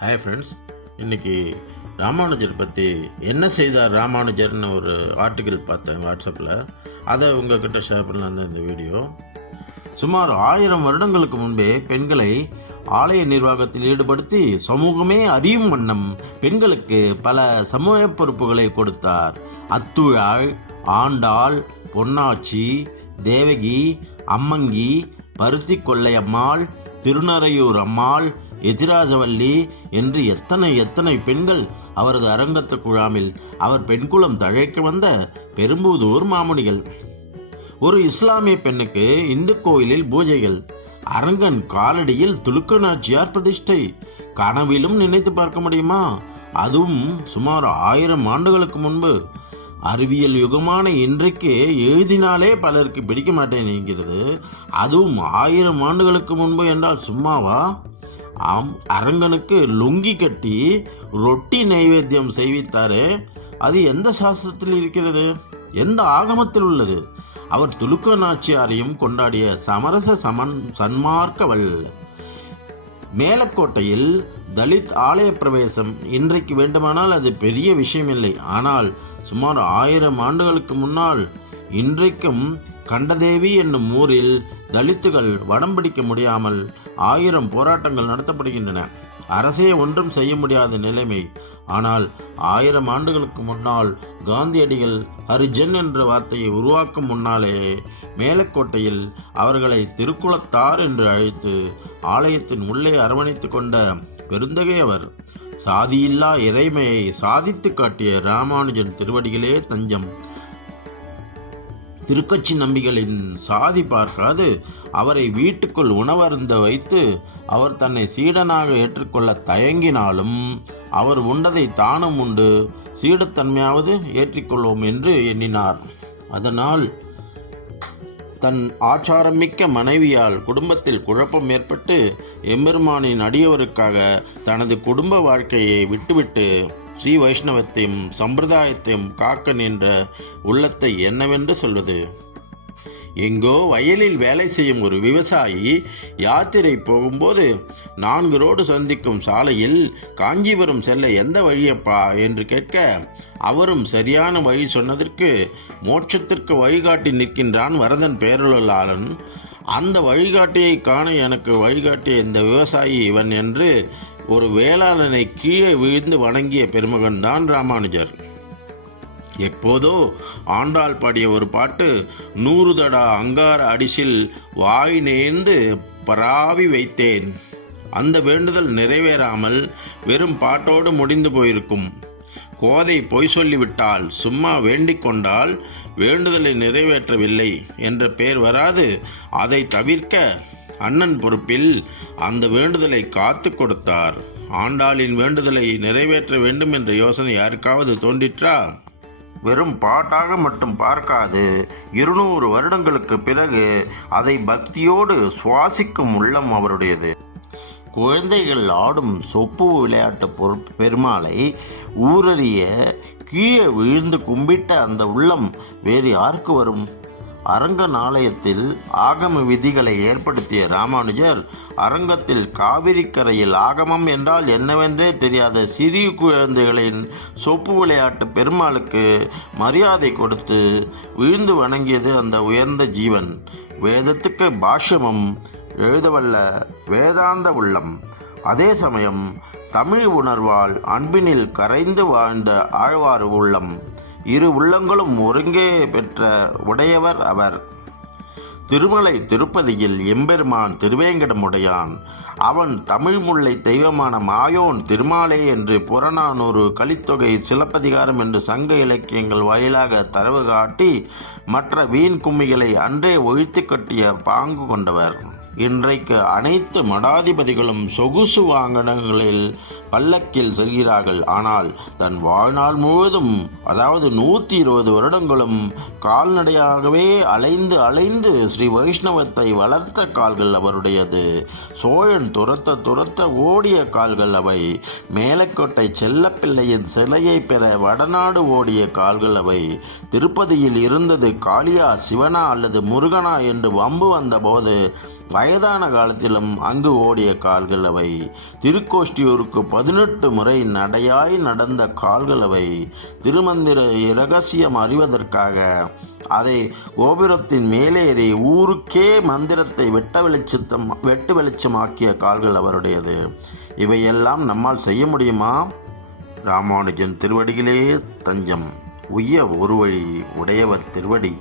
Hi friends இன்னைக்கு ராமானுஜர் பற்றி என்ன செய்தார் ராமானுஜர்னு ஒரு ஆர்டிக்கிள் பார்த்தேன் வாட்ஸ்அப்பில் அதை உங்ககிட்ட ஷேர் பண்ணலாம் தான் இந்த வீடியோ சுமார் ஆயிரம் வருடங்களுக்கு முன்பே பெண்களை ஆலய நிர்வாகத்தில் ஈடுபடுத்தி சமூகமே அறியும் வண்ணம் பெண்களுக்கு பல சமூக பொறுப்புகளை கொடுத்தார். அத்துழாள் ஆண்டாள் பொன்னாச்சி தேவகி அம்மங்கி பருத்தி கொள்ளையம்மாள் திருநறையூர் அம்மாள் எதிராஜவல்லி என்று எத்தனை எத்தனை பெண்கள் அவரது அரங்கத்து குழாமில் அவர் பெண்குலம் தழைக்க வந்த பெரும்புதூர் மாமுனிகள். ஒரு இஸ்லாமிய பெண்ணுக்கு இந்து கோயிலில் பூஜைகள். அரங்கன் காலடியில் துலுக்க நாச்சியார் பிரதிஷ்டை. கனவிலும் நினைத்து பார்க்க முடியுமா? அதுவும் சுமார் ஆயிரம் ஆண்டுகளுக்கு முன்பு. அறிவியல் யுகமான இன்றைக்கு எழுதினாலே பலருக்கு பிடிக்க மாட்டேங்கிறது அதுவும் ஆயிரம் ஆண்டுகளுக்கு முன்பு என்றால் சும்மாவா? ஆம் அரங்கனுக்கு லுங்கி கட்டி ரொட்டி நைவேத்தியம் செய்வித்தாரே அது எந்த சாஸ்திரத்தில் இருக்கிறது? எந்த ஆகமத்தில் உள்ளது? அவர் துலுக்க நாச்சியாரையும் கொண்டாடிய சமரச சமன் சன்மார்க்க மேலக்கோட்டையில் தலித் ஆலய பிரவேசம் இன்றைக்கு வேண்டுமானால் அது பெரிய விஷயமில்லை. ஆனால் சுமார் ஆயிரம் ஆண்டுகளுக்கு முன்னால் இன்றைக்கும் கண்டதேவி என்னும் ஊரில் தலித்துகள் வடம் பிடிக்க முடியாமல் ஆயிரம் போராட்டங்கள் நடத்தப்படுகின்றன. அரசே ஒன்றும் செய்ய முடியாத நிலைமை. ஆனால் ஆயிரம் ஆண்டுகளுக்கு முன்னால் காந்தியடிகள் ஹரிஜன் என்ற வார்த்தையை உருவாக்கும் முன்னாலே மேலக்கோட்டையில் அவர்களை திருக்குளத்தார் என்று அழைத்து ஆலயத்தின் உள்ளே அரவணைத்து கொண்ட பெருந்தகை அவர் சாதியில்லா இறைமையை சாதித்து காட்டிய ராமானுஜன் திருவடிகளே தஞ்சம். திருக்கட்சி நம்பிகளின் சாதி பார்க்காது. அவரை வீட்டுக்குள் உணவருந்த வைத்து அவர் தன்னை சீடனாக ஏற்றுக்கொள்ள தயங்கினாலும் அவர் உண்டதை தானும் உண்டு. சீடத்தன்மையாவது ஏற்றிக்கொள்வோம் என்று எண்ணினார். அதனால் தன் ஆச்சாரமிக்க மனைவியால் குடும்பத்தில் குழப்பம் ஏற்பட்டு எம்பெருமானின் அடியவருக்காக தனது குடும்ப வாழ்க்கையை விட்டுவிட்டு ஸ்ரீ வைஷ்ணவத்தையும் சம்பிரதாயத்தையும் காக்க நின்ற உள்ளத்தை என்னவென்று சொல்வது? எங்கோ வயலில் வேலை செய்யும் ஒரு விவசாயி யாத்திரை போகும்போது நான்கு ரோடு சந்திக்கும் சாலையில் காஞ்சிபுரம் செல்ல எந்த வழியப்பா என்று கேட்க அவரும் சரியான வழி சொன்னதற்கு மோட்சத்திற்கு வழிகாட்டி நிற்கின்றான் வரதன் பேரொழிலாளன். அந்த வழிகாட்டியை காண எனக்கு வழிகாட்டிய இந்த விவசாயி இவன் என்று ஒரு வேளாளனை கீழே விழுந்து வணங்கிய பெருமகன் தான் ராமானுஜர். எப்போதோ ஆண்டாள் பாடிய ஒரு பாட்டு நூறு தடா அங்கார அடிசில் வாய் நேர்ந்து பராவி வைத்தேன் அந்த வேண்டுதல் நிறைவேறாமல் வெறும் பாட்டோடு முடிந்து போயிருக்கும். கோதை பொய் சொல்லிவிட்டால் சும்மா வேண்டிக் கொண்டால் வேண்டுதலை நிறைவேற்றவில்லை என்ற பெயர் வராது. அதை தவிர்க்க அண்ணன் பொறுப்பில் அந்த வேண்டுதலை காத்து கொடுத்தார். ஆண்டாளின் வேண்டுதலை நிறைவேற்ற வேண்டும் என்ற யோசனை யாருக்காவது தோன்றிற்றா? வெறும் பாட்டாக மட்டும் பார்க்காது இருநூறு வருடங்களுக்கு பிறகு அதை பக்தியோடு சுவாசிக்கும் உள்ளம் அவருடையது. குழந்தைகள் ஆடும் சொப்பு விளையாட்டு பொறு பெருமாளை ஊரறிய கீழே விழுந்து கும்பிட்ட அந்த உள்ளம் வேறு யாருக்கு வரும்? அரங்கன் ஆகம விதிகளை ஏற்படுத்திய ராமானுஜர் அரங்கத்தில் காவிரி கரையில் ஆகமம் என்றால் என்னவென்றே தெரியாத சிறிய குழந்தைகளின் சொப்பு விளையாட்டு பெருமாளுக்கு மரியாதை கொடுத்து விழுந்து வணங்கியது அந்த உயர்ந்த ஜீவன். வேதத்துக்கு பாஷ்யமும் எழுதவல்ல வேதாந்த உள்ளம். அதே சமயம் தமிழ் உணர்வால் அன்பினில் கரைந்து வாழ்ந்த ஆழ்வார் உள்ளம். இரு உள்ளங்களும் ஒருங்கே பெற்ற உடையவர் அவர். திருமலை திருப்பதியில் எம்பெருமான் திருவேங்கடமுடையான் அவன் தமிழ் முல்லை தெய்வமான மாயோன் திருமாலே என்று புறநானூறு கலித்தொகை சிலப்பதிகாரம் என்று சங்க இலக்கியங்கள் வாயிலாக தரவு காட்டி மற்ற வீண் கும்மிகளை அன்றே ஒழித்து கட்டிய பாங்கு கொண்டவர். இன்றைக்கு அனைத்து மடாதிபதிகளும் சொகுசு வாகனங்களில் பல்லக்கில் செல்கிறார்கள். ஆனால் தன் வாழ்நாள் முழுவதும் அதாவது நூற்றி இருபது வருடங்களும் கால்நடையாகவே அலைந்து அலைந்து ஸ்ரீ வைஷ்ணவத்தை வளர்த்த கால்கள் அவருடையது. சோழன் துரத்த துரத்த ஓடிய கால்கள் அவை. மேலக்கோட்டை செல்லப்பிள்ளையின் சிலையை பெற வடநாடு ஓடிய கால்கள் அவை. திருப்பதியில் இருந்தது காளியா சிவனா அல்லது முருகனா என்று வம்பு வந்தபோது வயதான காலத்திலும் அங்கு ஓடிய கால்கள் அவை. திருக்கோஷ்டியூருக்கு பதினெட்டு முறை நடையாய் நடந்த கால்கள் அவை. திருமந்திர இரகசியம் அறிவதற்காக. அதை கோபுரத்தின் மேலேறி ஊருக்கே மந்திரத்தை வெட்ட வெளிச்சத்தம் வெட்டு வெளிச்சமாக்கிய கால்கள் அவருடையது. இவையெல்லாம் நம்மால் செய்ய முடியுமா? ராமானுஜன் திருவடிகளே தஞ்சம். உய்ய ஒரு வழி உடையவர் திருவடி.